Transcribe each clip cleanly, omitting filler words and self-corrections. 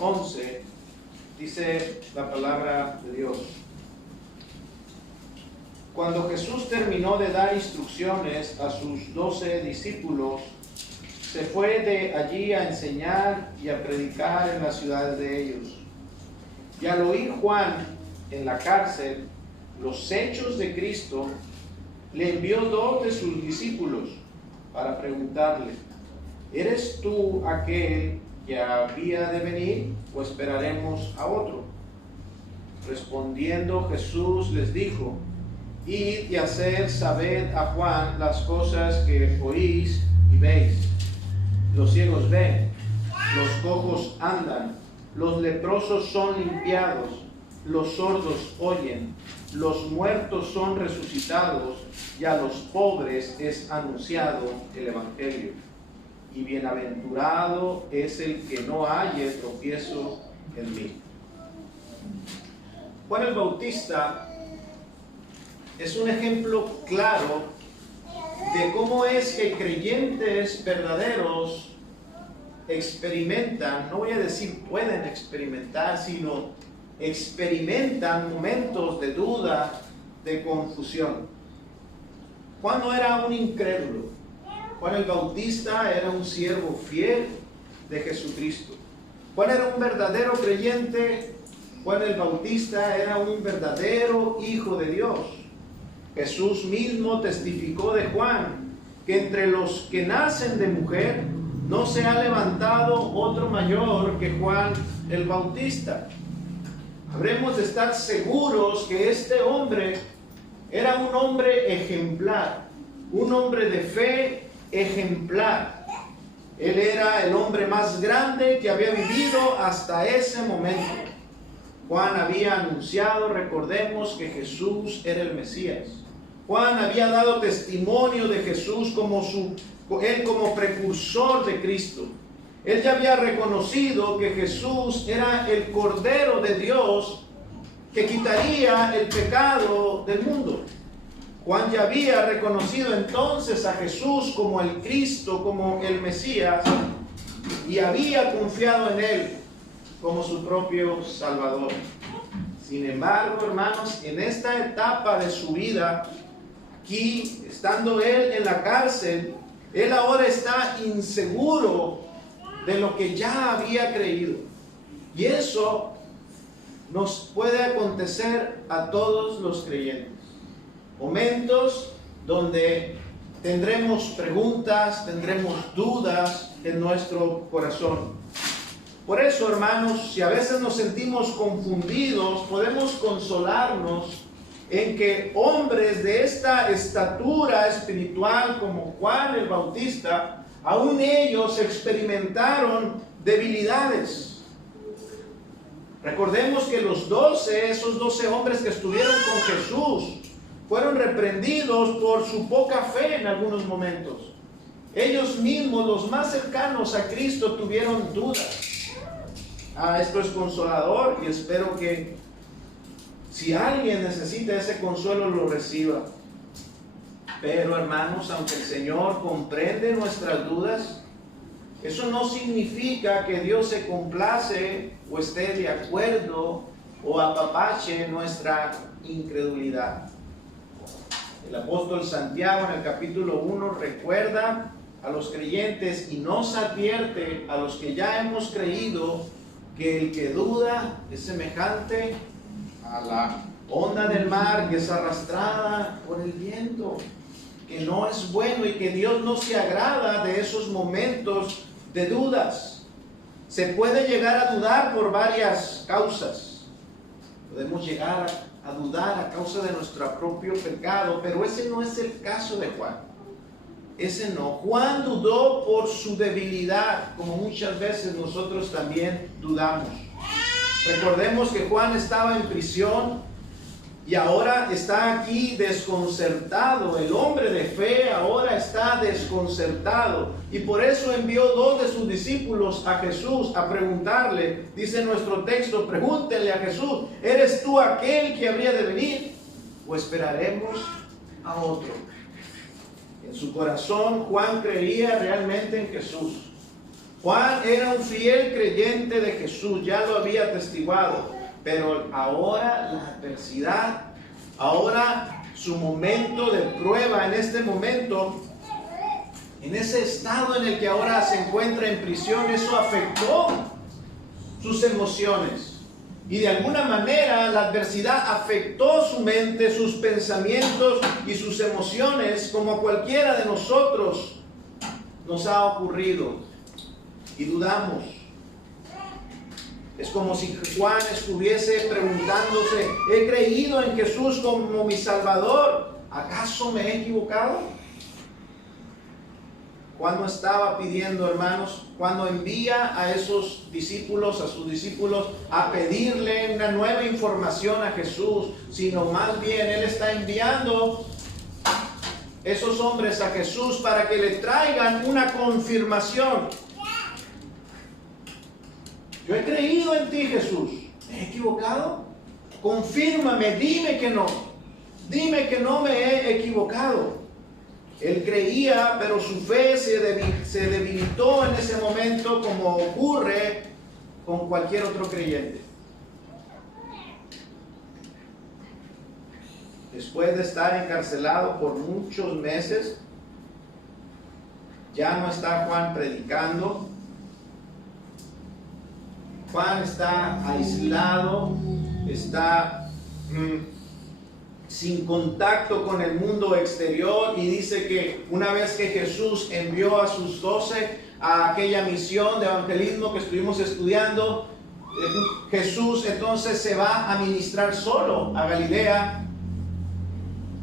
11, dice la palabra de Dios: cuando Jesús terminó de dar instrucciones a sus 12 discípulos, se fue de allí a enseñar y a predicar en las ciudades de ellos. Y al oír Juan en la cárcel los hechos de Cristo, le envió 2 de sus discípulos para preguntarle: ¿eres tú aquel que había de venir o esperaremos a otro? Respondiendo Jesús les dijo: id y haced saber a Juan las cosas que oís y veis. Los ciegos ven, los cojos andan, los leprosos son limpiados, los sordos oyen, los muertos son resucitados, y a los pobres es anunciado el Evangelio. Y bienaventurado es el que no halle tropiezo en mí. Juan el Bautista es un ejemplo claro de cómo es que creyentes verdaderos experimentan, no voy a decir pueden experimentar, sino experimentan momentos de duda, de confusión. Juan no era un incrédulo. Juan el Bautista era un siervo fiel de Jesucristo. Juan era un verdadero creyente. Juan el Bautista era un verdadero hijo de Dios. Jesús mismo testificó de Juan que entre los que nacen de mujer no se ha levantado otro mayor que Juan el Bautista. Habremos de estar seguros que este hombre era un hombre ejemplar, un hombre de fe ejemplar. Él era el hombre más grande que había vivido hasta ese momento. Juan había anunciado, recordemos, que Jesús era el Mesías. Juan había dado testimonio de Jesús como precursor de Cristo. Él ya había reconocido que Jesús era el Cordero de Dios que quitaría el pecado del mundo. Juan ya había reconocido entonces a Jesús como el Cristo, como el Mesías, y había confiado en Él como su propio Salvador. Sin embargo, hermanos, en esta etapa de su vida, aquí, estando él en la cárcel, él ahora está inseguro de lo que ya había creído. Y eso nos puede acontecer a todos los creyentes. Momentos donde tendremos preguntas, tendremos dudas en nuestro corazón. Por eso, hermanos, si a veces nos sentimos confundidos, podemos consolarnos en que hombres de esta estatura espiritual como Juan el Bautista, aún ellos experimentaron debilidades. Recordemos que esos 12 hombres que estuvieron con Jesús, fueron reprendidos por su poca fe en algunos momentos. Ellos mismos, los más cercanos a Cristo, tuvieron dudas. Esto es consolador y espero que si alguien necesita ese consuelo lo reciba. Pero hermanos, aunque el Señor comprende nuestras dudas, eso no significa que Dios se complace o esté de acuerdo o apapache nuestra incredulidad. El apóstol Santiago en el capítulo 1 recuerda a los creyentes y nos advierte a los que ya hemos creído que el que duda es semejante a la onda del mar que es arrastrada por el viento, que no es bueno y que Dios no se agrada de esos momentos de dudas. Se puede llegar a dudar por varias causas. Podemos llegar a dudar a causa de nuestro propio pecado, pero ese no es el caso de Juan. Ese no. Juan dudó por su debilidad, como muchas veces nosotros también dudamos. Recordemos que Juan estaba en prisión y ahora está aquí desconcertado. El hombre de fe ahora está desconcertado y por eso envió 2 de sus discípulos a Jesús a preguntarle. Dice nuestro texto: pregúntenle a Jesús, ¿eres tú aquel que habría de venir o esperaremos a otro? En su corazón Juan creía realmente en Jesús. Juan era un fiel creyente de Jesús, ya lo había atestiguado, pero ahora la adversidad, ahora su momento de prueba, en este momento, en ese estado en el que ahora se encuentra en prisión, eso afectó sus emociones. Y de alguna manera la adversidad afectó su mente, sus pensamientos y sus emociones, como a cualquiera de nosotros nos ha ocurrido. Y dudamos. Es como si Juan estuviese preguntándose, ¿he creído en Jesús como mi Salvador? ¿Acaso me he equivocado? Cuando estaba pidiendo, hermanos, cuando envía a esos discípulos, a sus discípulos, a pedirle una nueva información a Jesús, sino más bien Él está enviando esos hombres a Jesús para que le traigan una confirmación. Yo he creído en ti, Jesús. ¿Me he equivocado? Confírmame, dime que no. Dime que no me he equivocado. Él creía, pero su fe se debilitó en ese momento, como ocurre con cualquier otro creyente. Después de estar encarcelado por muchos meses, ya no está Juan predicando. Juan está aislado, está sin contacto con el mundo exterior, y dice que una vez que Jesús envió a sus 12 a aquella misión de evangelismo que estuvimos estudiando, Jesús entonces se va a ministrar solo a Galilea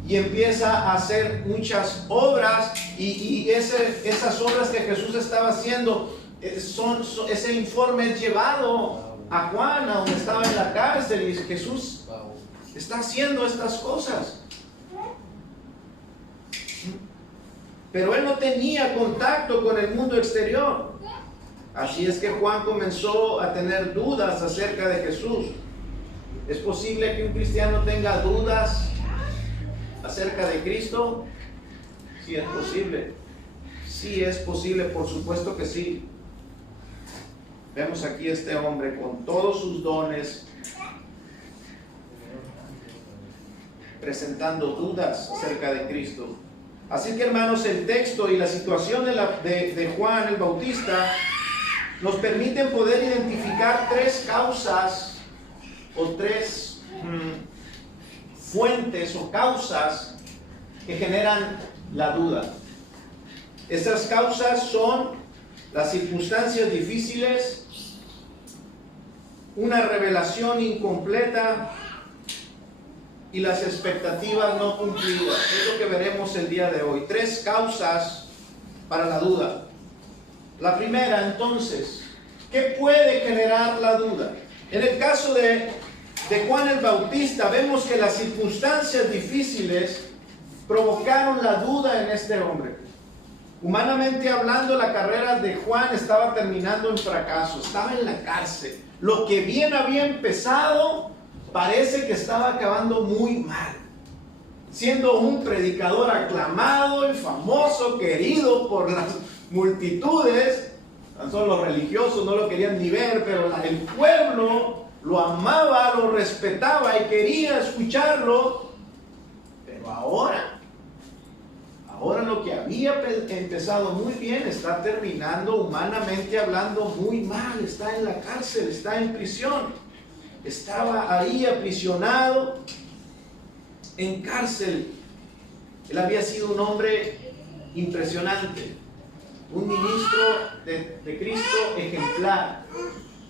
y empieza a hacer muchas obras, y esas obras que Jesús estaba haciendo, ese informe es llevado a Juan, a donde estaba en la cárcel, y dice: Jesús está haciendo estas cosas. Pero él no tenía contacto con el mundo exterior. Así es que Juan comenzó a tener dudas acerca de Jesús. ¿Es posible que un cristiano tenga dudas acerca de Cristo? Sí es posible. Sí es posible, por supuesto que sí. Vemos aquí a este hombre con todos sus dones, presentando dudas acerca de Cristo. Así que, hermanos, el texto y la situación de Juan el Bautista nos permiten poder identificar tres causas o tres fuentes o causas que generan la duda. Esas causas son las circunstancias difíciles, una revelación incompleta y las expectativas no cumplidas. Es lo que veremos el día de hoy. Tres causas para la duda. La primera, entonces, ¿qué puede generar la duda? En el caso de Juan el Bautista, vemos que las circunstancias difíciles provocaron la duda en este hombre. Humanamente hablando, la carrera de Juan estaba terminando en fracaso. Estaba en la cárcel. Lo que bien había empezado parece que estaba acabando muy mal. Siendo un predicador aclamado y famoso, querido por las multitudes, tan solo los religiosos no lo querían ni ver, pero el pueblo lo amaba, lo respetaba y quería escucharlo. Pero ahora lo que había empezado muy bien está terminando, humanamente hablando, muy mal. Está en la cárcel, está en prisión. Estaba ahí aprisionado en cárcel. Él había sido un hombre impresionante, un ministro de Cristo ejemplar.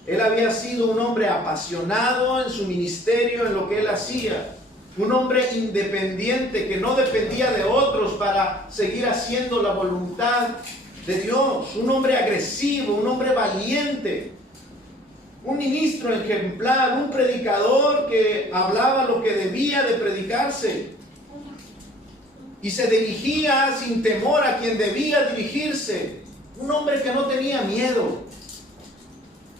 Él había sido un hombre apasionado en su ministerio, en lo que él hacía. Un hombre independiente que no dependía de otros para seguir haciendo la voluntad de Dios. Un hombre agresivo, un hombre valiente. Un ministro ejemplar, un predicador que hablaba lo que debía de predicarse. Y se dirigía sin temor a quien debía dirigirse. Un hombre que no tenía miedo.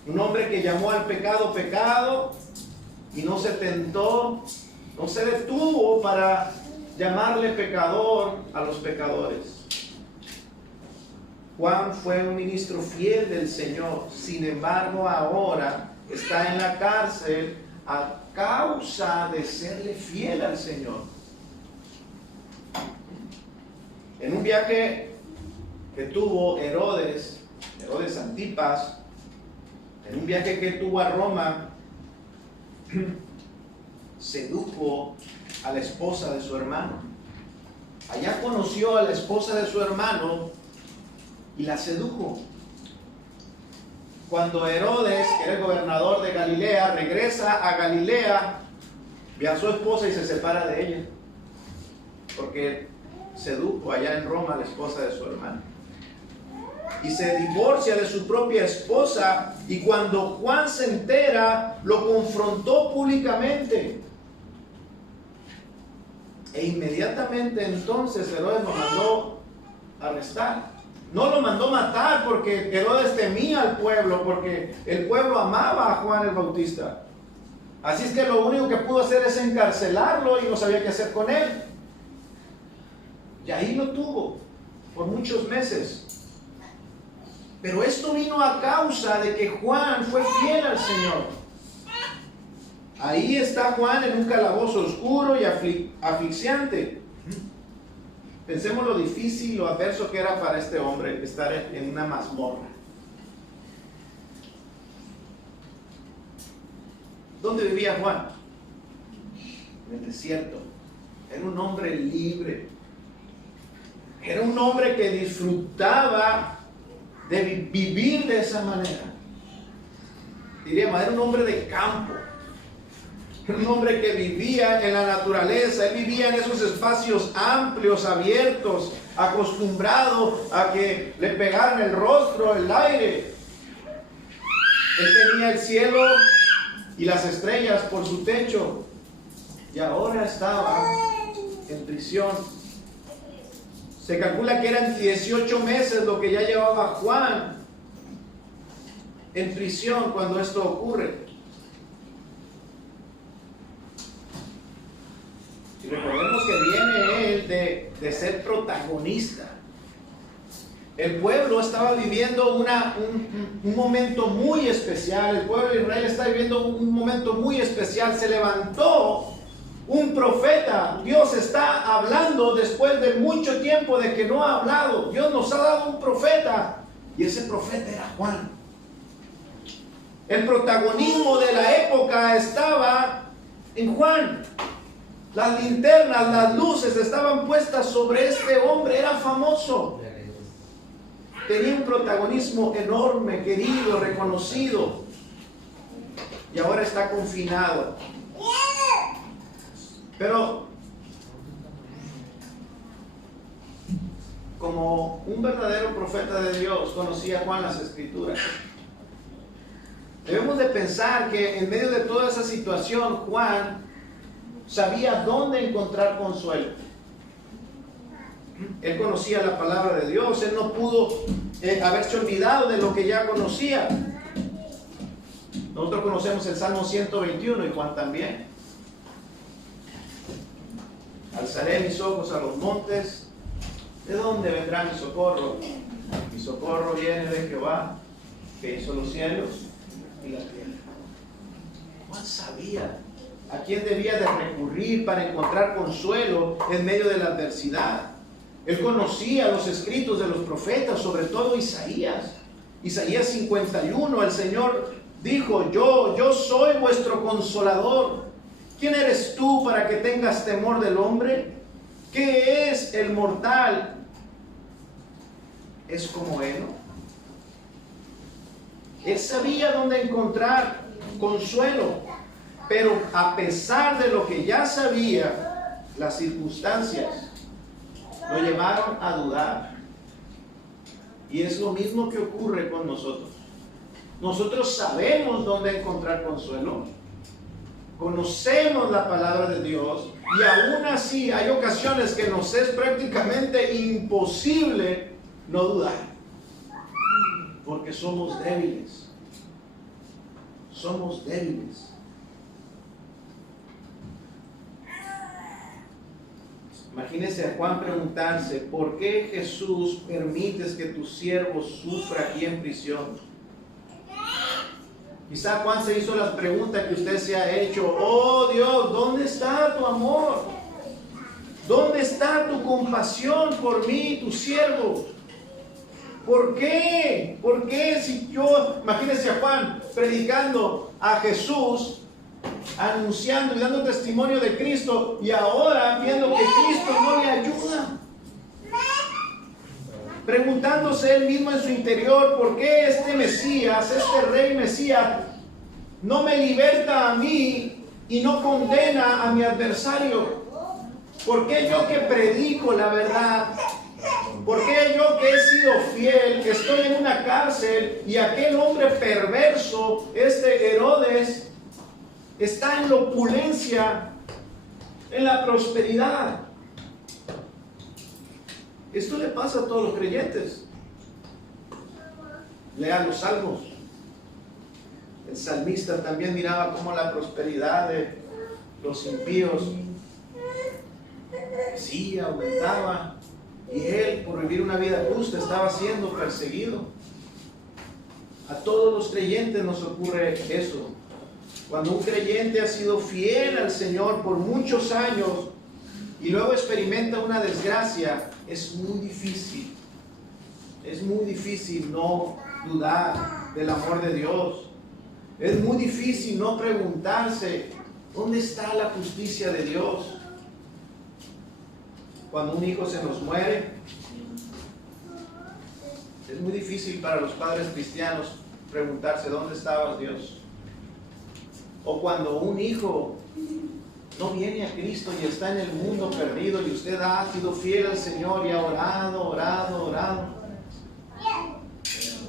Un hombre que llamó al pecado pecado y no se tentó, no se detuvo para llamarle pecador a los pecadores. Juan fue un ministro fiel del Señor. Sin embargo, ahora está en la cárcel a causa de serle fiel al Señor. En un viaje que tuvo Herodes Antipas, en un viaje que tuvo a Roma, sedujo a la esposa de su hermano. Allá conoció a la esposa de su hermano y la sedujo. Cuando Herodes, que era el gobernador de Galilea, regresa a Galilea, ve a su esposa y se separa de ella, porque sedujo allá en Roma a la esposa de su hermano. Y se divorcia de su propia esposa, y cuando Juan se entera, lo confrontó públicamente. E inmediatamente entonces Herodes lo mandó arrestar. No lo mandó matar porque Herodes temía al pueblo, porque el pueblo amaba a Juan el Bautista. Así es que lo único que pudo hacer es encarcelarlo y no sabía qué hacer con él. Y ahí lo tuvo por muchos meses. Pero esto vino a causa de que Juan fue fiel al Señor. Ahí está Juan en un calabozo oscuro y asfixiante. Pensemos lo difícil, lo adverso que era para este hombre estar en una mazmorra. ¿Dónde vivía Juan? En el desierto. Era un hombre libre. Era un hombre que disfrutaba de vivir de esa manera. Diríamos, era un hombre de campo. Un hombre que vivía en la naturaleza. Él vivía en esos espacios amplios, abiertos, acostumbrado a que le pegaran el rostro, el aire. Él tenía el cielo y las estrellas por su techo, y ahora estaba en prisión. Se calcula que eran 18 meses lo que ya llevaba Juan en prisión cuando esto ocurre. Y recordemos que viene él de ser protagonista. El pueblo estaba viviendo un momento muy especial. El pueblo de Israel está viviendo un momento muy especial. Se levantó un profeta. Dios está hablando después de mucho tiempo de que no ha hablado. Dios nos ha dado un profeta, y ese profeta era Juan. El protagonismo de la época estaba en Juan. Las linternas, las luces estaban puestas sobre este hombre. Era famoso. Tenía un protagonismo enorme, querido, reconocido. Y ahora está confinado. Pero como un verdadero profeta de Dios, conocía Juan las Escrituras. Debemos de pensar que en medio de toda esa situación, Juan sabía dónde encontrar consuelo. Él conocía la palabra de Dios. Él no pudo haberse olvidado de lo que ya conocía. Nosotros conocemos el Salmo 121 y Juan también. Alzaré mis ojos a los montes. ¿De dónde vendrá mi socorro? Mi socorro viene de Jehová, que hizo los cielos y la tierra. Juan sabía a quién debía de recurrir para encontrar consuelo en medio de la adversidad. Él conocía los escritos de los profetas, sobre todo Isaías. Isaías 51, el Señor dijo: yo soy vuestro consolador. ¿Quién eres tú para que tengas temor del hombre? ¿Qué es el mortal? ¿Es como él? Él sabía dónde encontrar consuelo, pero a pesar de lo que ya sabía, las circunstancias lo llevaron a dudar. Y es lo mismo que ocurre con nosotros. Nosotros sabemos dónde encontrar consuelo, conocemos la palabra de Dios, y aún así hay ocasiones que nos es prácticamente imposible no dudar, porque somos débiles. Somos débiles. Imagínese a Juan preguntarse, ¿por qué Jesús permites que tu siervo sufra aquí en prisión? Quizá Juan se hizo las preguntas que usted se ha hecho. Oh Dios, ¿dónde está tu amor? ¿Dónde está tu compasión por mí, tu siervo? ¿Por qué? ¿Por qué si yo, imagínense a Juan predicando a Jesús, anunciando y dando testimonio de Cristo, y ahora viendo que Cristo no le ayuda? Preguntándose él mismo en su interior, ¿por qué este Mesías, este rey Mesías, no me liberta a mí y no condena a mi adversario? ¿Por qué yo que predico la verdad? ¿Por qué yo que he sido fiel, que estoy en una cárcel, y aquel hombre perverso, este Herodes, está en la opulencia, en la prosperidad? Esto le pasa a todos los creyentes. Lea los salmos. El salmista también miraba cómo la prosperidad de los impíos sí aumentaba, y él, por vivir una vida justa, estaba siendo perseguido. A todos los creyentes nos ocurre eso. Cuando un creyente ha sido fiel al Señor por muchos años y luego experimenta una desgracia, es muy difícil no dudar del amor de Dios. Es muy difícil no preguntarse, ¿dónde está la justicia de Dios? Cuando un hijo se nos muere, es muy difícil para los padres cristianos preguntarse, ¿dónde estabas, Dios? O cuando un hijo no viene a Cristo y está en el mundo perdido, y usted ha sido fiel al Señor y ha orado.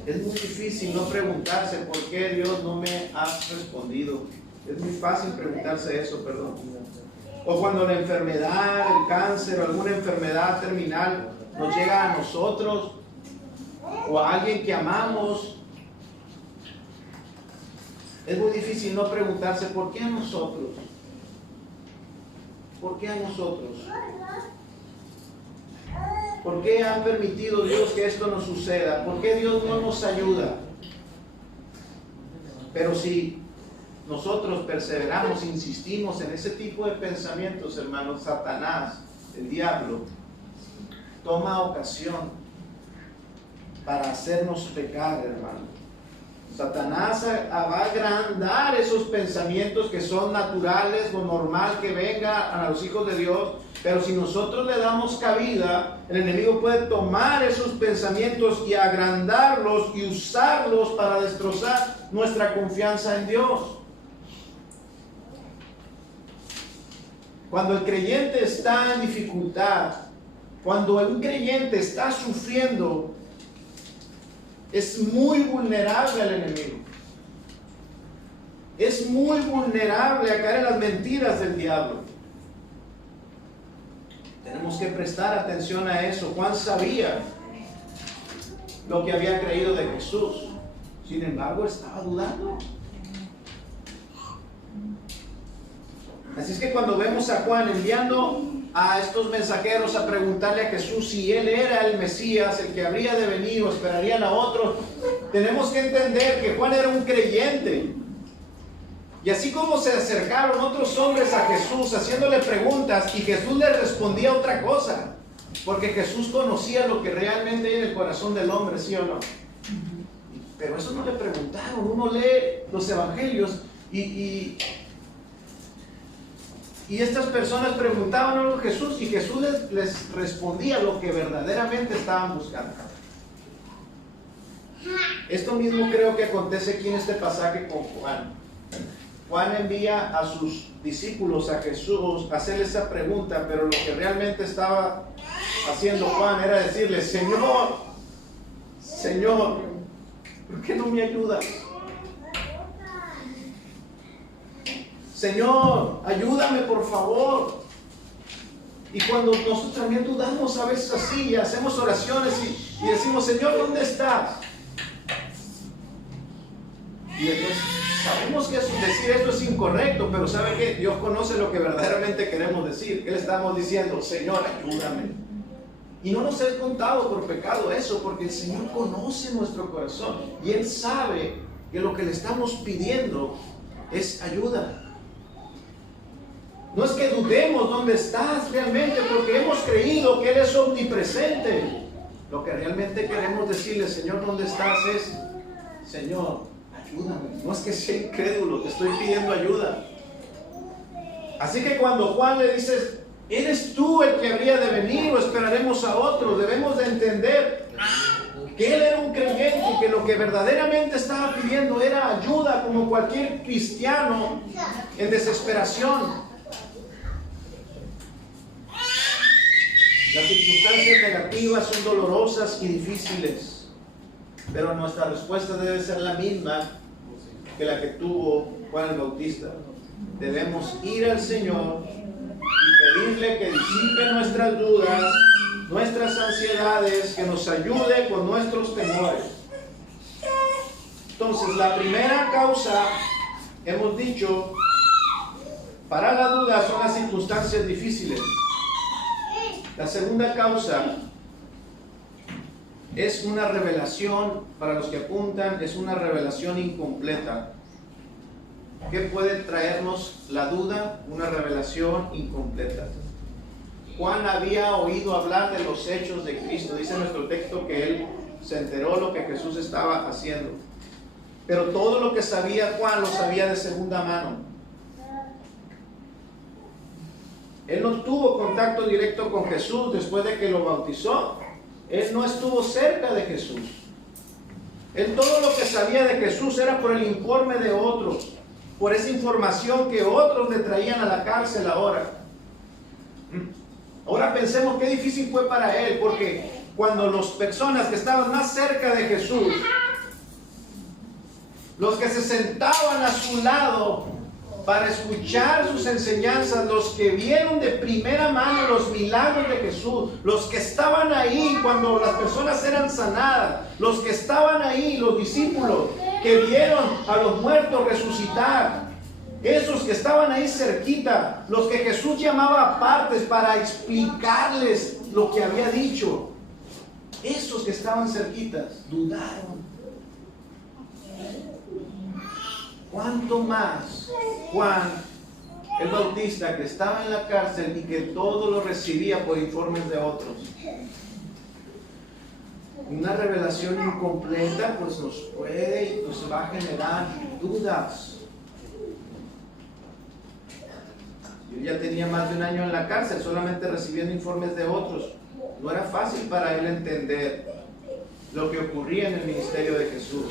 Es muy difícil no preguntarse, ¿por qué Dios no me has respondido? Es muy fácil preguntarse eso, perdón. O cuando la enfermedad, el cáncer o alguna enfermedad terminal nos llega a nosotros o a alguien que amamos, es muy difícil no preguntarse, ¿por qué a nosotros? ¿Por qué a nosotros? ¿Por qué ha permitido Dios que esto nos suceda? ¿Por qué Dios no nos ayuda? Pero si nosotros perseveramos, insistimos en ese tipo de pensamientos, hermanos, Satanás, el diablo, toma ocasión para hacernos pecar, hermano. Satanás va a agrandar esos pensamientos que son naturales o normal que venga a los hijos de Dios, pero si nosotros le damos cabida, el enemigo puede tomar esos pensamientos y agrandarlos y usarlos para destrozar nuestra confianza en Dios. Cuando el creyente está en dificultad, cuando un creyente está sufriendo, es muy vulnerable al enemigo. Es muy vulnerable a caer en las mentiras del diablo. Tenemos que prestar atención a eso. Juan sabía lo que había creído de Jesús. Sin embargo, estaba dudando. Así es que cuando vemos a Juan enviando a estos mensajeros a preguntarle a Jesús si él era el Mesías, el que habría de venir o esperarían a otros, tenemos que entender que Juan era un creyente. Y así como se acercaron otros hombres a Jesús haciéndole preguntas y Jesús les respondía otra cosa, porque Jesús conocía lo que realmente hay en el corazón del hombre, ¿sí o no? Pero eso no le preguntaron. Uno lee los evangelios y estas personas preguntaban a Jesús y Jesús les respondía lo que verdaderamente estaban buscando. Esto mismo creo que acontece aquí en este pasaje con Juan. Juan envía a sus discípulos a Jesús a hacerle esa pregunta, pero lo que realmente estaba haciendo Juan era decirle, Señor, ¿por qué no me ayudas? Señor, ayúdame por favor. Y cuando nosotros también dudamos a veces así, hacemos oraciones y decimos, Señor, ¿dónde estás? Y entonces sabemos que decir esto es incorrecto, pero ¿sabe qué? Dios conoce lo que verdaderamente queremos decir. ¿Qué le estamos diciendo? Señor, ayúdame. Y no nos es contado por pecado eso, porque el Señor conoce nuestro corazón y Él sabe que lo que le estamos pidiendo es ayuda. No es que dudemos dónde estás realmente, porque hemos creído que Él es omnipresente. Lo que realmente queremos decirle, Señor, ¿dónde estás? Es, Señor, ayúdame. No es que sea incrédulo, te estoy pidiendo ayuda. Así que cuando Juan le dice, ¿eres tú el que habría de venir o esperaremos a otro? Debemos de entender que él era un creyente y que lo que verdaderamente estaba pidiendo era ayuda, como cualquier cristiano en desesperación. Las circunstancias negativas son dolorosas y difíciles, pero nuestra respuesta debe ser la misma que la que tuvo Juan el Bautista. Debemos ir al Señor y pedirle que disipe nuestras dudas, nuestras ansiedades, que nos ayude con nuestros temores. Entonces, la primera causa, hemos dicho, para la duda son las circunstancias difíciles. La segunda causa es una revelación, para los que apuntan, es una revelación incompleta. ¿Qué puede traernos la duda? Una revelación incompleta. Juan había oído hablar de los hechos de Cristo. Dice nuestro texto que él se enteró lo que Jesús estaba haciendo. Pero todo lo que sabía Juan lo sabía de segunda mano. Él no tuvo contacto directo con Jesús después de que lo bautizó. Él no estuvo cerca de Jesús. Él todo lo que sabía de Jesús era por el informe de otros, por esa información que otros le traían a la cárcel ahora. Ahora pensemos qué difícil fue para él, porque cuando las personas que estaban más cerca de Jesús, los que se sentaban a su lado para escuchar sus enseñanzas, los que vieron de primera mano los milagros de Jesús, los que estaban ahí cuando las personas eran sanadas, los que estaban ahí, los discípulos que vieron a los muertos resucitar, esos que estaban ahí cerquita, los que Jesús llamaba aparte para explicarles lo que había dicho, esos que estaban cerquitas dudaron. ¿Cuánto más Juan el Bautista, que estaba en la cárcel y que todo lo recibía por informes de otros? Una revelación incompleta pues nos puede y nos va a generar dudas. Yo ya tenía más de un año en la cárcel solamente recibiendo informes de otros. No era fácil para él entender lo que ocurría en el ministerio de Jesús.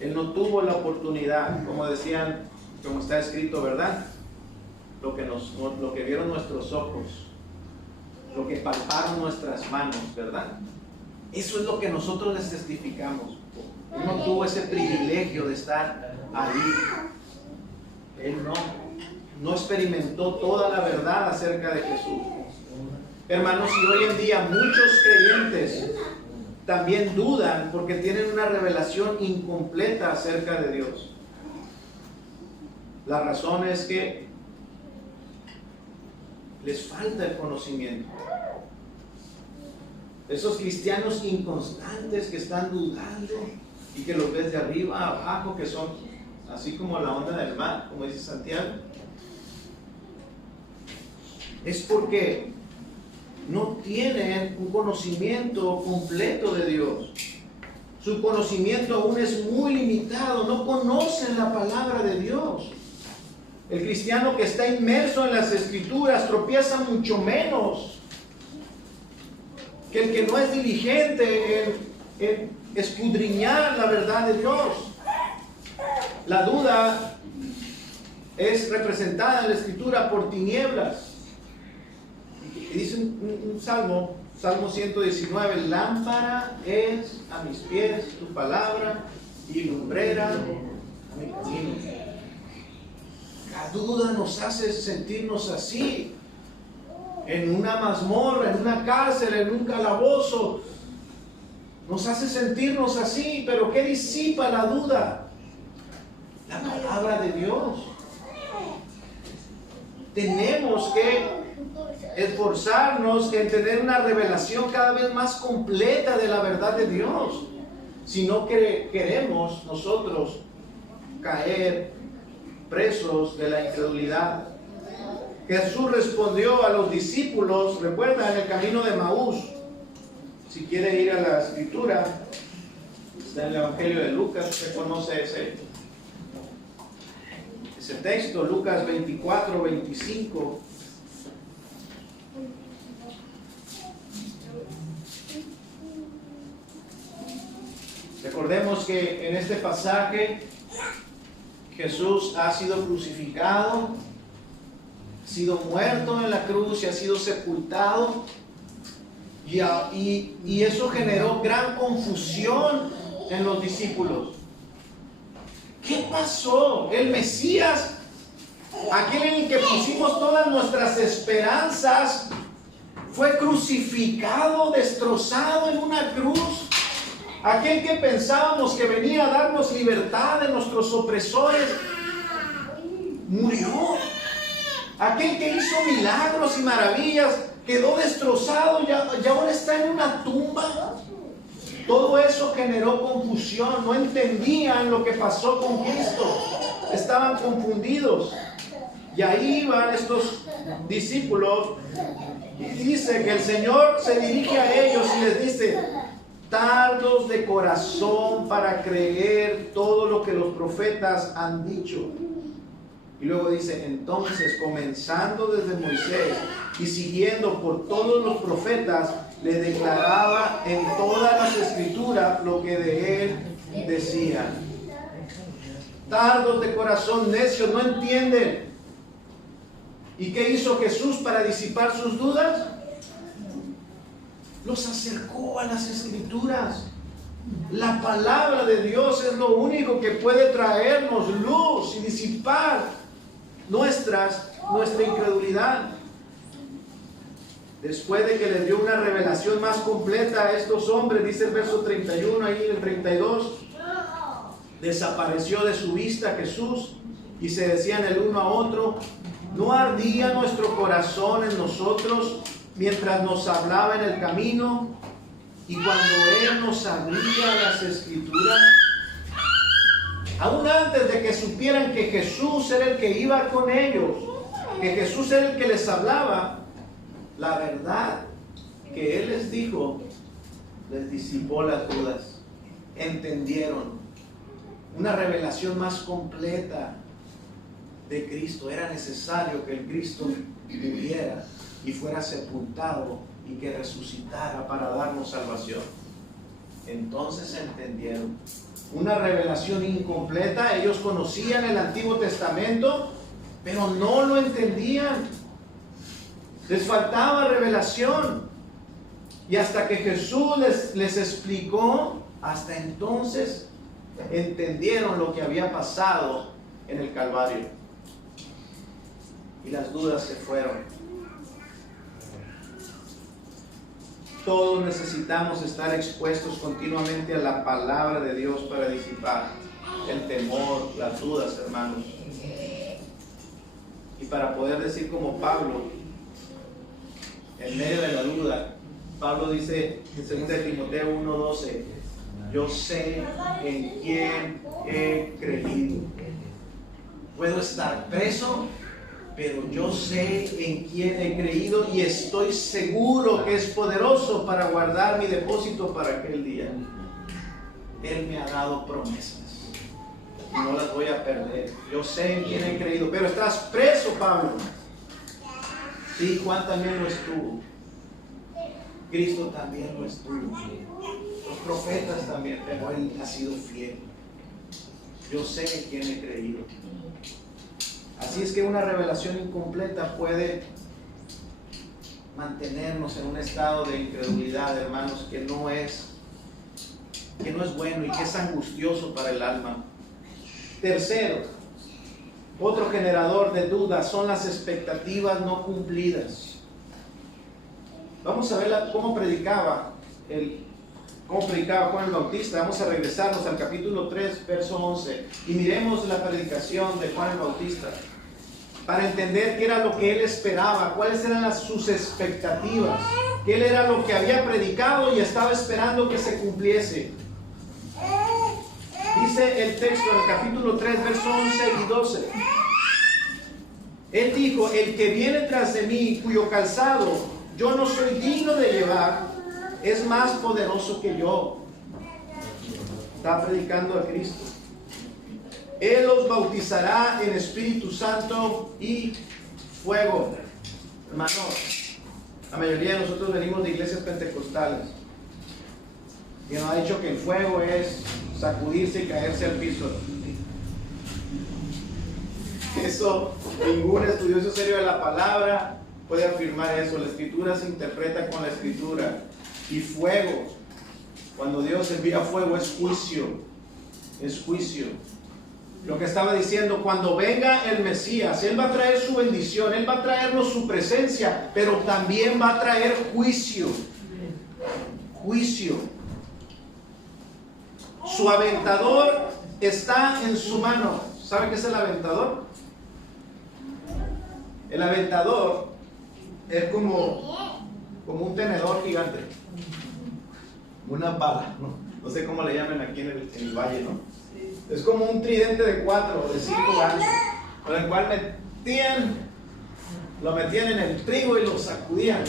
Él no tuvo la oportunidad, como decían, como está escrito, ¿verdad? Lo que vieron nuestros ojos, lo que palparon nuestras manos, ¿verdad? Eso es lo que nosotros les testificamos. Él no tuvo ese privilegio de estar ahí. Él no experimentó toda la verdad acerca de Jesús. Hermanos, y hoy en día muchos creyentes también dudan porque tienen una revelación incompleta acerca de Dios. La razón es que les falta el conocimiento. Esos cristianos inconstantes que están dudando y que los ves de arriba a abajo, que son así como la onda del mar, como dice Santiago, es porque no tienen un conocimiento completo de Dios. Su conocimiento aún es muy limitado, no conocen la palabra de Dios. El cristiano que está inmerso en las Escrituras tropieza mucho menos que el que no es diligente en escudriñar la verdad de Dios. La duda es representada en la Escritura por tinieblas. Y dice un salmo, Salmo 119, lámpara es a mis pies tu palabra y lumbrera a mi camino. La duda nos hace sentirnos así, en una mazmorra, en una cárcel, en un calabozo, nos hace sentirnos así, pero ¿qué disipa la duda? La palabra de Dios. Tenemos que esforzarnos en tener una revelación cada vez más completa de la verdad de Dios. Si no queremos nosotros caer presos de la incredulidad. Jesús respondió a los discípulos, recuerda, en el camino de Maús. Si quiere ir a la escritura, está en el Evangelio de Lucas, usted conoce ese texto, Lucas 24, 25. Recordemos que en este pasaje Jesús ha sido crucificado, ha sido muerto en la cruz y ha sido sepultado. Y eso generó gran confusión en los discípulos. ¿Qué pasó? El Mesías, aquel en el que pusimos todas nuestras esperanzas, fue crucificado, destrozado en una cruz. Aquel que pensábamos que venía a darnos libertad de nuestros opresores, murió. Aquel que hizo milagros y maravillas, quedó destrozado y ahora está en una tumba. Todo eso generó confusión, no entendían lo que pasó con Cristo, estaban confundidos. Y ahí van estos discípulos y dice que el Señor se dirige a ellos y les dice: tardos de corazón para creer todo lo que los profetas han dicho. Y luego dice: entonces, comenzando desde Moisés y siguiendo por todos los profetas, le declaraba en todas las escrituras lo que de él decían. Tardos de corazón, necios, no entienden. ¿Y qué hizo Jesús para disipar sus dudas? Los acercó a las escrituras. La palabra de Dios es lo único que puede traernos luz y disipar nuestra incredulidad. Después de que les dio una revelación más completa a estos hombres, dice el verso 31, ahí en el 32, desapareció de su vista Jesús y se decían el uno a otro: ¿no ardía nuestro corazón en nosotros mientras nos hablaba en el camino y cuando Él nos abría las escrituras? Aún antes de que supieran que Jesús era el que iba con ellos, que Jesús era el que les hablaba, la verdad que Él les dijo les disipó las dudas. Entendieron una revelación más completa de Cristo. Era necesario que el Cristo muriera y fuera sepultado y que resucitara para darnos salvación. Entonces entendieron. Una revelación incompleta. Ellos conocían el Antiguo Testamento, pero no lo entendían. Les faltaba revelación. Y hasta que Jesús les explicó, hasta entonces entendieron lo que había pasado en el Calvario. Y las dudas se fueron. Todos necesitamos estar expuestos continuamente a la palabra de Dios para disipar el temor, las dudas, hermanos. Y para poder decir como Pablo, en medio de la duda, Pablo dice en 2 Timoteo 1:12: yo sé en quién he creído. Puedo estar preso, pero yo sé en quién he creído y estoy seguro que es poderoso para guardar mi depósito para aquel día. Él me ha dado promesas y no las voy a perder. Yo sé en quién he creído. Pero estás preso, Pablo. Sí, Juan también lo estuvo. Cristo también lo estuvo. Los profetas también, pero Él ha sido fiel. Yo sé en quién he creído. Así es que una revelación incompleta puede mantenernos en un estado de incredulidad, hermanos, que no es bueno y que es angustioso para el alma. Tercero, otro generador de dudas son las expectativas no cumplidas. Vamos a ver cómo predicaba el cómo predicaba Juan el Bautista. Vamos a regresarnos al capítulo 3, verso 11, y miremos la predicación de Juan el Bautista, para entender qué era lo que él esperaba, cuáles eran sus expectativas, qué él era lo que había predicado y estaba esperando que se cumpliese. Dice el texto en el capítulo 3, verso 11 y 12. Él dijo: el que viene tras de mí, cuyo calzado yo no soy digno de llevar, es más poderoso que yo. Está predicando a Cristo. Él los bautizará en Espíritu Santo y fuego. Hermanos, la mayoría de nosotros venimos de iglesias pentecostales y nos ha dicho que el fuego es sacudirse y caerse al piso. Eso, ningún estudioso serio de la palabra puede afirmar eso. La escritura se interpreta con la escritura. Y fuego, cuando Dios envía fuego, es juicio. Es juicio. Lo que estaba diciendo, cuando venga el Mesías, Él va a traer su bendición, Él va a traernos su presencia, pero también va a traer juicio. Juicio. Su aventador está en su mano. ¿Sabe qué es el aventador? El aventador es como un tenedor gigante, una pala, no sé cómo le llaman aquí en el valle, ¿no? Es como un tridente de 4 o de 5 ganchos, con el cual lo metían en el trigo y lo sacudían,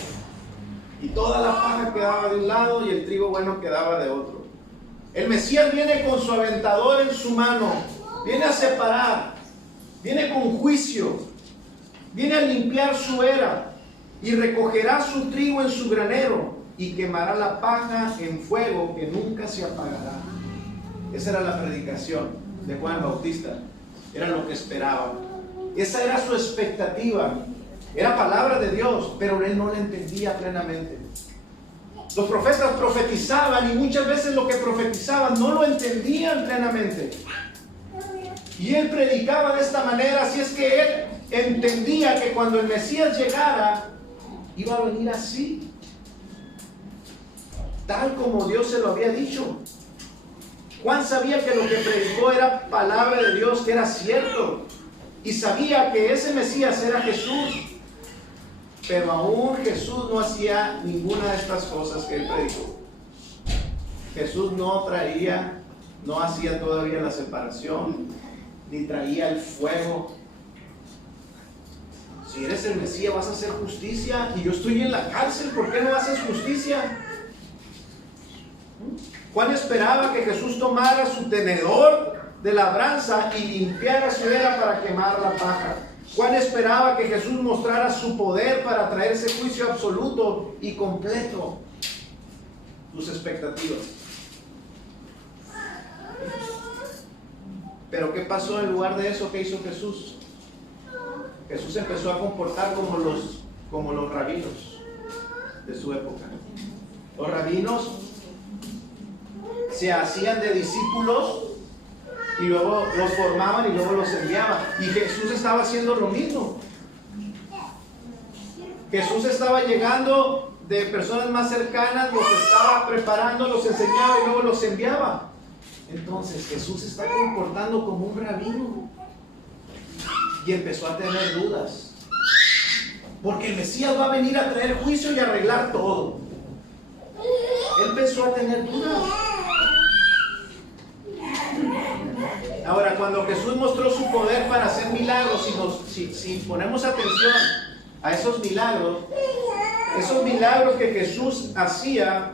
y toda la paja quedaba de un lado y el trigo bueno quedaba de otro. El Mesías viene con su aventador en su mano, viene a separar, viene con juicio, viene a limpiar su era y recogerá su trigo en su granero y quemará la paja en fuego que nunca se apagará. Esa era la predicación de Juan el Bautista, era lo que esperaba, esa era su expectativa, era palabra de Dios, pero él no la entendía plenamente. Los profetas profetizaban y muchas veces lo que profetizaban no lo entendían plenamente. Y él predicaba de esta manera, así es que él entendía que cuando el Mesías llegara, iba a venir así, tal como Dios se lo había dicho. Juan sabía que lo que predicó era palabra de Dios, que era cierto, y sabía que ese Mesías era Jesús, pero aún Jesús no hacía ninguna de estas cosas que él predicó. Jesús no hacía todavía la separación, ni traía el fuego. Si eres el Mesías, vas a hacer justicia, y yo estoy en la cárcel, ¿por qué no haces justicia? Juan esperaba que Jesús tomara su tenedor de labranza y limpiara su era para quemar la paja. Juan esperaba que Jesús mostrara su poder para traer ese juicio absoluto y completo. Sus expectativas. Pero ¿qué pasó en lugar de eso? ¿Qué hizo Jesús? Jesús empezó a comportar como los rabinos de su época. Los rabinos se hacían de discípulos y luego los formaban y luego los enviaban. Y Jesús estaba haciendo lo mismo. Jesús estaba llegando de personas más cercanas, los estaba preparando, los enseñaba y luego los enviaba. Entonces Jesús se está comportando como un rabino y empezó a tener dudas, porque el Mesías va a venir a traer juicio y arreglar todo. Él empezó a tener dudas. Ahora, cuando Jesús mostró su poder para hacer milagros, si ponemos atención a esos milagros que Jesús hacía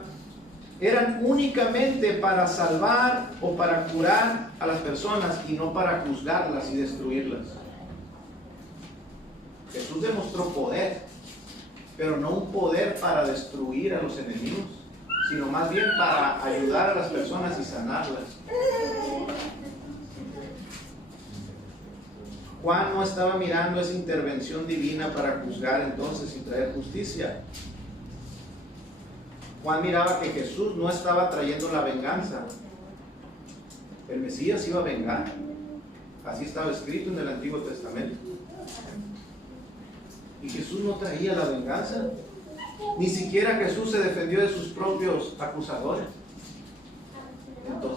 eran únicamente para salvar o para curar a las personas y no para juzgarlas y destruirlas. Jesús demostró poder, pero no un poder para destruir a los enemigos, sino más bien para ayudar a las personas y sanarlas. Juan no estaba mirando esa intervención divina para juzgar entonces y traer justicia. Juan miraba que Jesús no estaba trayendo la venganza. El Mesías iba a vengar. Así estaba escrito en el Antiguo Testamento. Y Jesús no traía la venganza. Ni siquiera Jesús se defendió de sus propios acusadores.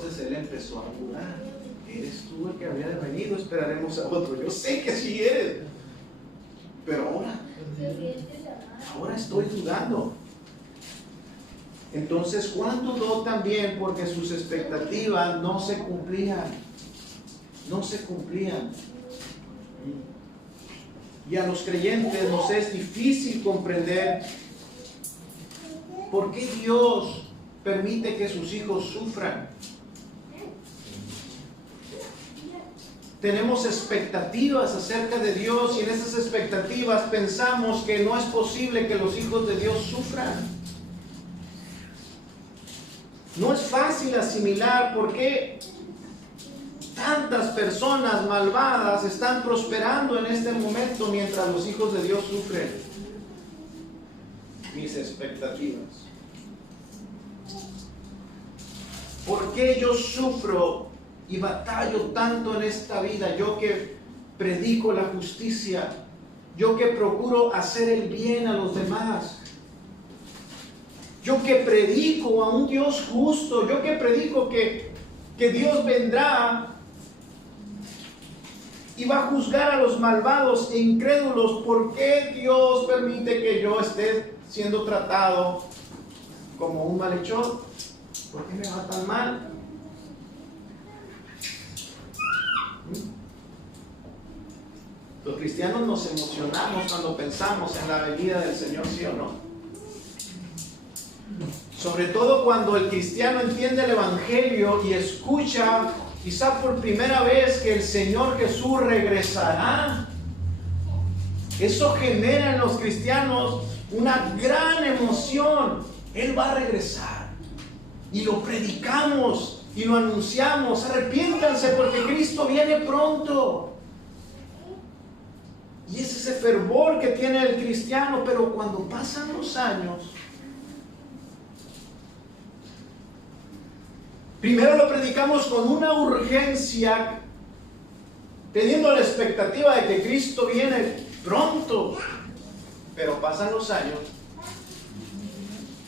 Entonces él empezó a dudar. ¿Eres tú el que había venido? Esperaremos a otro. Yo sé que sí eres. Pero ahora estoy dudando. Entonces Juan dudó también porque sus expectativas no se cumplían. No se cumplían. Y a los creyentes nos es difícil comprender por qué Dios permite que sus hijos sufran. Tenemos expectativas acerca de Dios y en esas expectativas pensamos que no es posible que los hijos de Dios sufran. No es fácil asimilar por qué tantas personas malvadas están prosperando en este momento mientras los hijos de Dios sufren. Mis expectativas. ¿Por qué yo sufro y batallo tanto en esta vida? Yo que predico la justicia, yo que procuro hacer el bien a los demás, yo que predico a un Dios justo, yo que predico que Dios vendrá y va a juzgar a los malvados e incrédulos. ¿Por qué Dios permite que yo esté siendo tratado como un malhechor? ¿Por qué me va tan mal? Los cristianos nos emocionamos cuando pensamos en la venida del Señor, ¿sí o no? Sobre todo cuando el cristiano entiende el Evangelio y escucha quizá por primera vez que el Señor Jesús regresará. Eso genera en los cristianos una gran emoción. Él va a regresar. Y lo predicamos y lo anunciamos. Arrepiéntanse porque Cristo viene pronto. Y es ese fervor que tiene el cristiano, pero cuando pasan los años, primero lo predicamos con una urgencia, teniendo la expectativa de que Cristo viene pronto, pero pasan los años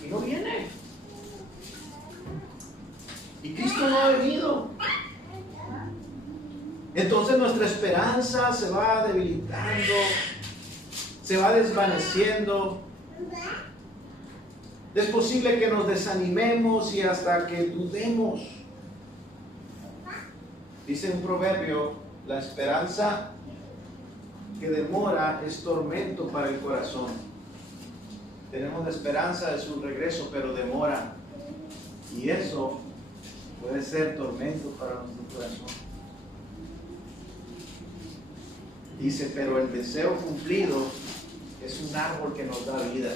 y no viene. Y Cristo no ha venido. Entonces nuestra esperanza se va debilitando, se va desvaneciendo. Es posible que nos desanimemos y hasta que dudemos. Dice un proverbio, la esperanza que demora es tormento para el corazón. Tenemos la esperanza de su regreso, pero demora. Y eso puede ser tormento para nuestro corazón. Dice, pero el deseo cumplido es un árbol que nos da vida.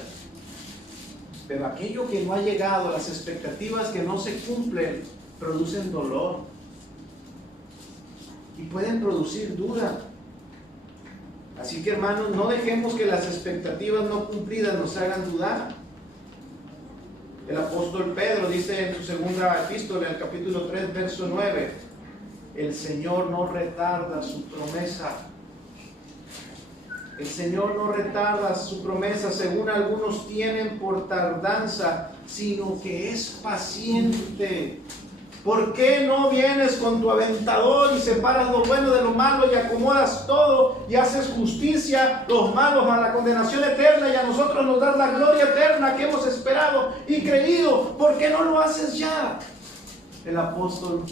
Pero aquello que no ha llegado, las expectativas que no se cumplen, producen dolor. Y pueden producir duda. Así que hermanos, no dejemos que las expectativas no cumplidas nos hagan dudar. El apóstol Pedro dice en su segunda epístola, en el capítulo 3, verso 9, el Señor no retarda su promesa. El Señor no retarda su promesa, según algunos tienen por tardanza, sino que es paciente. ¿Por qué no vienes con tu aventador y separas lo bueno de lo malo y acomodas todo y haces justicia, los malos a la condenación eterna y a nosotros nos das la gloria eterna que hemos esperado y creído? ¿Por qué no lo haces ya? El apóstol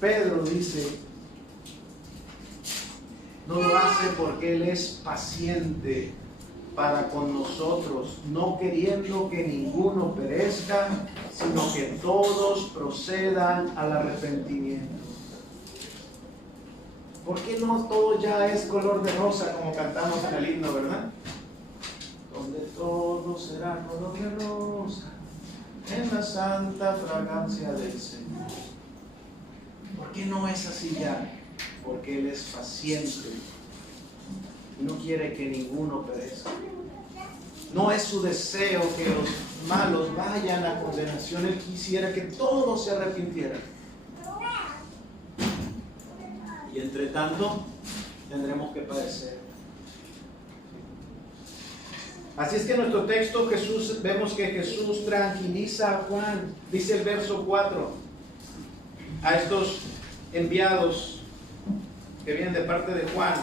Pedro dice, no lo hace porque Él es paciente para con nosotros, no queriendo que ninguno perezca, sino que todos procedan al arrepentimiento. ¿Por qué no todo ya es color de rosa como cantamos en el himno, verdad? Donde todo será color de rosa, en la santa fragancia del Señor. ¿Por qué no es así ya? Porque Él es paciente y no quiere que ninguno perezca. No es su deseo que los malos vayan a condenación. Él quisiera que todos se arrepintieran. Y entre tanto, tendremos que padecer. Así es que en nuestro texto vemos que Jesús tranquiliza a Juan. Dice el verso 4. a estos enviados que vienen de parte de Juan,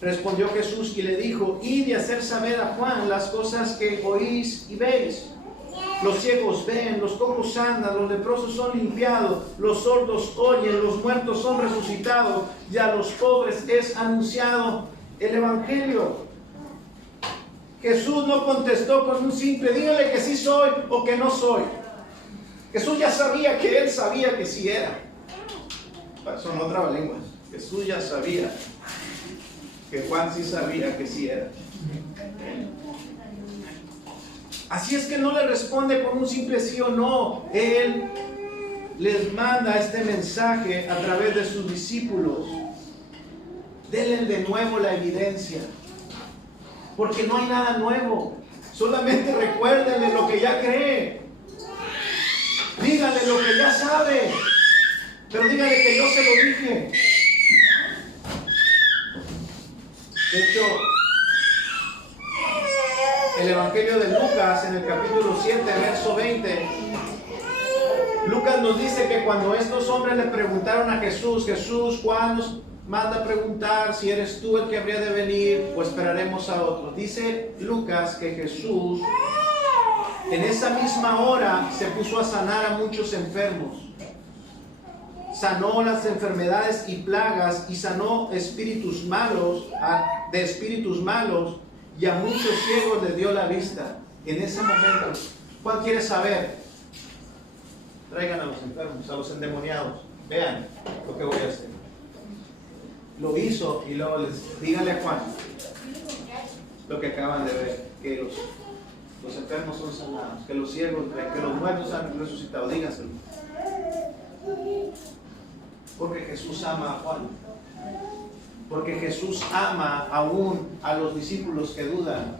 respondió Jesús y le dijo: id y hacer saber a Juan las cosas que oís y veis. Los ciegos ven, los cojos andan, los leprosos son limpiados, los sordos oyen, los muertos son resucitados, y a los pobres es anunciado el Evangelio. Jesús no contestó con un simple dígale que sí soy o que no soy. Jesús ya sabía que él sabía que sí era. Son otras trabalenguas. Jesús ya sabía que Juan sí sabía que sí era. Así es que no le responde con un simple sí o no. Él les manda este mensaje a través de sus discípulos. Denle de nuevo la evidencia, porque no hay nada nuevo. Solamente recuérdenle lo que ya cree. Díganle lo que ya sabe, pero díganle que yo se lo dije. De hecho, el Evangelio de Lucas, en el capítulo 7, verso 20, Lucas nos dice que cuando estos hombres le preguntaron a Jesús: Jesús, Juan nos manda a preguntar si eres tú el que habría de venir o esperaremos a otro. Dice Lucas que Jesús en esa misma hora se puso a sanar a muchos enfermos. Sanó las enfermedades y plagas y sanó espíritus malos, de espíritus malos, y a muchos ciegos les dio la vista. En ese momento, ¿cuál quiere saber? Traigan a los enfermos, a los endemoniados. Vean lo que voy a hacer. Lo hizo y luego díganle a Juan lo que acaban de ver, que los enfermos son sanados, que los ciegos ven, que los muertos han resucitado. Díganselo. Porque Jesús ama a Juan. Porque Jesús ama aún a los discípulos que dudan.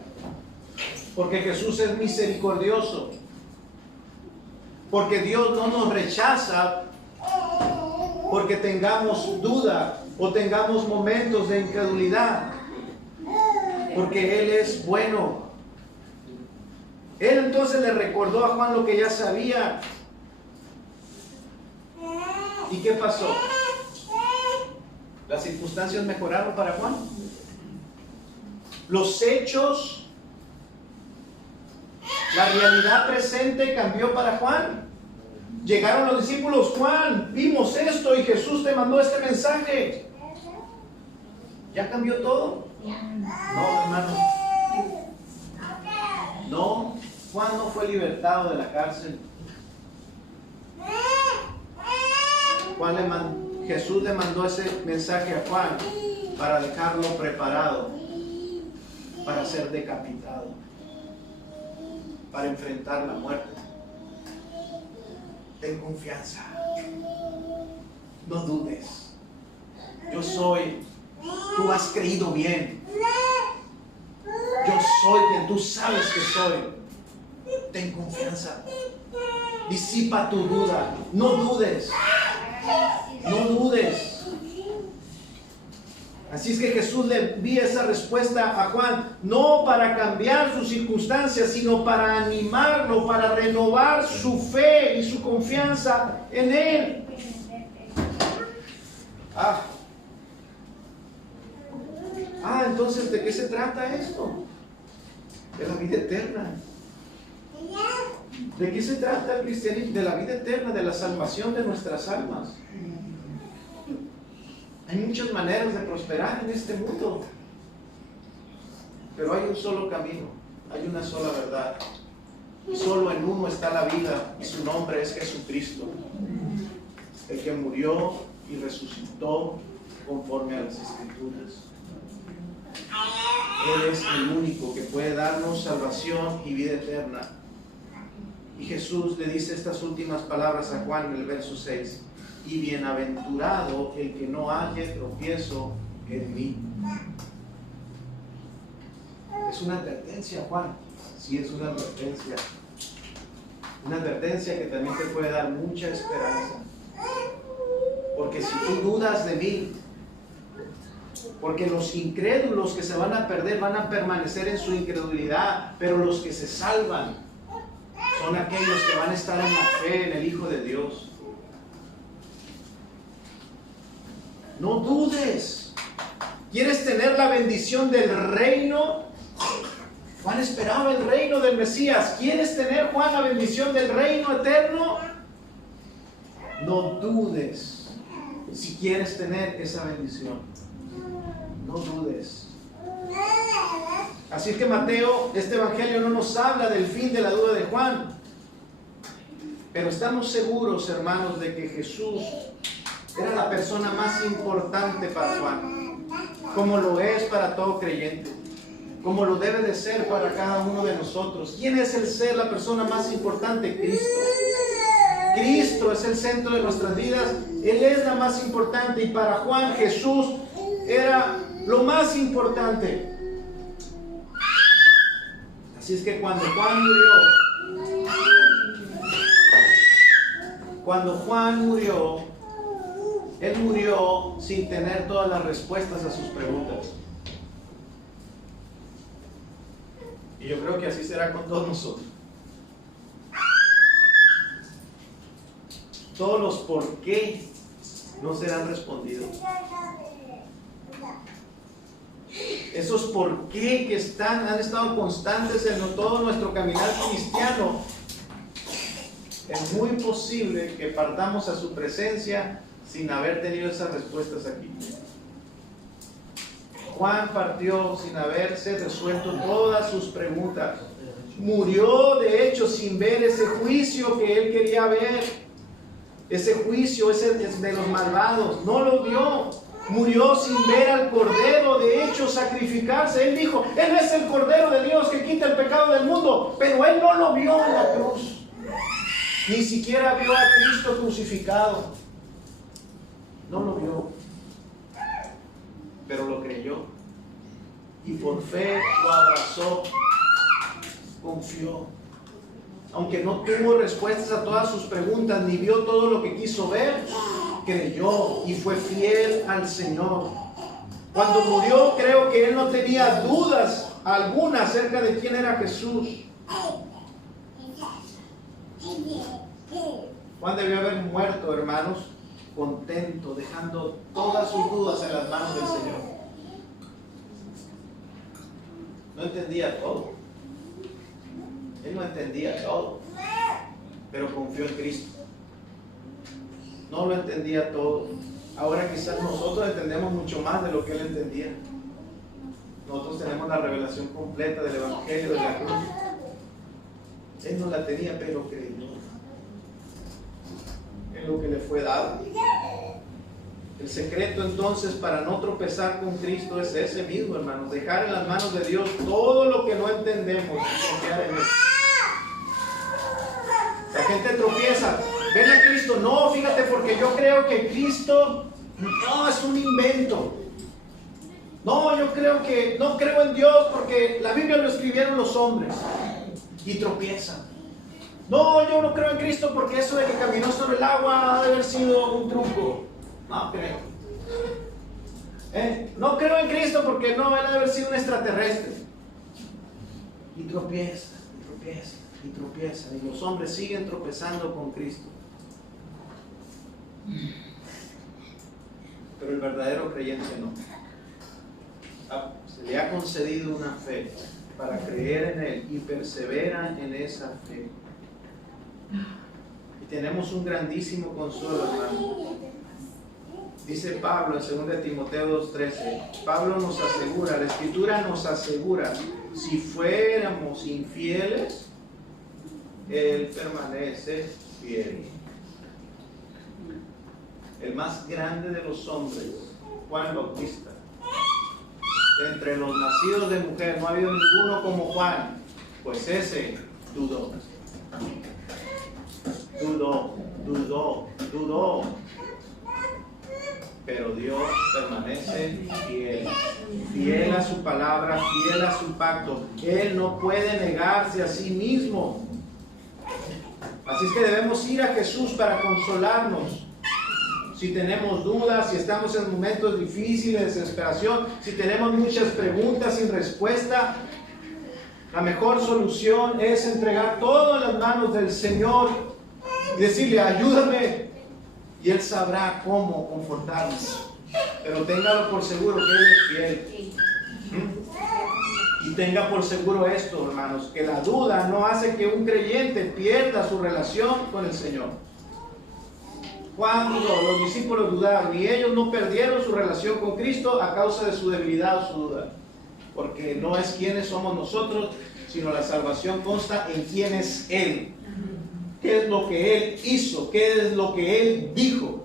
Porque Jesús es misericordioso. Porque Dios no nos rechaza porque tengamos duda o tengamos momentos de incredulidad. Porque Él es bueno. Él entonces le recordó a Juan lo que ya sabía. ¿Y qué pasó? ¿Las circunstancias mejoraron para Juan? ¿Los hechos, la realidad presente cambió para Juan? Llegaron los discípulos: Juan, vimos esto y Jesús te mandó este mensaje. ¿Ya cambió todo? No, hermano. No, Juan no fue libertado de la cárcel. Jesús le mandó ese mensaje a Juan para dejarlo preparado para ser decapitado, para enfrentar la muerte. Ten confianza, no dudes. Yo soy, tú has creído bien. Yo soy quien tú sabes que soy. Ten confianza. Disipa tu duda. No dudes. No dudes. Así es que Jesús le envía esa respuesta a Juan, no para cambiar sus circunstancias, sino para animarlo, para renovar su fe y su confianza en Él. Entonces, ¿de qué se trata esto? De la vida eterna. ¿De qué se trata el cristianismo? De la vida eterna, de la salvación de nuestras almas. Hay muchas maneras de prosperar en este mundo, pero hay un solo camino, hay una sola verdad. Solo en uno está la vida y su nombre es Jesucristo, el que murió y resucitó conforme a las Escrituras. Él es el único que puede darnos salvación y vida eterna. Y Jesús le dice estas últimas palabras a Juan en el verso 6: y bienaventurado el que no halle tropiezo en mí. Es una advertencia, Juan. Sí, es una advertencia. Una advertencia que también te puede dar mucha esperanza. Porque si tú dudas de mí, porque los incrédulos que se van a perder van a permanecer en su incredulidad, pero los que se salvan son aquellos que van a estar en la fe en el Hijo de Dios. No dudes. ¿Quieres tener la bendición del reino? Juan esperaba el reino del Mesías. ¿Quieres tener, Juan, la bendición del reino eterno? No dudes si quieres tener esa bendición. No dudes. Así que Mateo, este evangelio no nos habla del fin de la duda de Juan. Pero estamos seguros, hermanos, de que Jesús era la persona más importante para Juan, como lo es para todo creyente, como lo debe de ser para cada uno de nosotros. ¿Quién es el ser, la persona más importante? Cristo. Cristo es el centro de nuestras vidas. Él es la más importante, y para Juan Jesús era lo más importante. Así es que cuando Juan murió, él murió sin tener todas las respuestas a sus preguntas. Y yo creo que así será con todos nosotros. Todos los por qué no serán respondidos. Esos por qué que han estado constantes en todo nuestro caminar cristiano. Es muy posible que partamos a su presencia sin haber tenido esas respuestas aquí. Juan partió sin haberse resuelto todas sus preguntas. Murió, de hecho, sin ver ese juicio que él quería ver. Ese juicio, ese de los malvados. No lo vio. Murió sin ver al Cordero, de hecho, sacrificarse. Él dijo, Él es el Cordero de Dios que quita el pecado del mundo. Pero él no lo vio en la cruz. Ni siquiera vio a Cristo crucificado. No lo vio. Pero lo creyó. Y por fe lo abrazó. Confió. Aunque no tuvo respuestas a todas sus preguntas, ni vio todo lo que quiso ver, creyó y fue fiel al Señor. Cuando murió, creo que él no tenía dudas alguna acerca de quién era Jesús. Juan debió haber muerto, hermanos, contento, dejando todas sus dudas en las manos del Señor. No entendía todo. Él no entendía todo, pero confió en Cristo. No lo entendía todo. Ahora quizás nosotros entendemos mucho más de lo que él entendía. Nosotros tenemos la revelación completa del Evangelio de la cruz. Él no la tenía, pero creyó en lo que le fue dado. El secreto entonces para no tropezar con Cristo es ese mismo, hermanos: dejar en las manos de Dios todo lo que no entendemos y confiar en Él. La gente tropieza. Ven a Cristo. No, fíjate, porque yo creo que Cristo no es un invento. No, yo creo que no creo en Dios porque la Biblia lo escribieron los hombres. Y tropiezan. No, yo no creo en Cristo porque eso de que caminó sobre el agua ha de haber sido un truco. No creo. No creo en Cristo porque no, él ha de haber sido un extraterrestre. Y tropiezan, y tropiezan, y tropiezan. Y los hombres siguen tropezando con Cristo. Pero el verdadero creyente no. Se le ha concedido una fe para creer en Él y persevera en esa fe. Y tenemos un grandísimo consuelo, hermano. Dice Pablo en 2 Timoteo 2:13. Pablo nos asegura, la Escritura nos asegura, si fuéramos infieles, Él permanece fiel. El más grande de los hombres, Juan Bautista. Entre los nacidos de mujer no ha habido ninguno como Juan, pues ese dudó. Dudó. Pero Dios permanece fiel. Fiel a su palabra, fiel a su pacto. Él no puede negarse a sí mismo. Así es que debemos ir a Jesús para consolarnos. Si tenemos dudas, si estamos en momentos difíciles, de desesperación, si tenemos muchas preguntas sin respuesta, la mejor solución es entregar todo en las manos del Señor y decirle: ayúdame, y Él sabrá cómo confortarnos. Pero téngalo por seguro que Él es fiel. Y tenga por seguro esto, hermanos, que la duda no hace que un creyente pierda su relación con el Señor. Cuando los discípulos dudaron, y ellos no perdieron su relación con Cristo a causa de su debilidad o su duda. Porque no es quiénes somos nosotros, sino la salvación consta en quién es Él. ¿Qué es lo que Él hizo? ¿Qué es lo que Él dijo?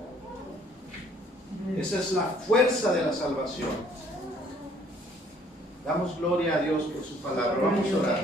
Esa es la fuerza de la salvación. Damos gloria a Dios por su palabra. Vamos a orar.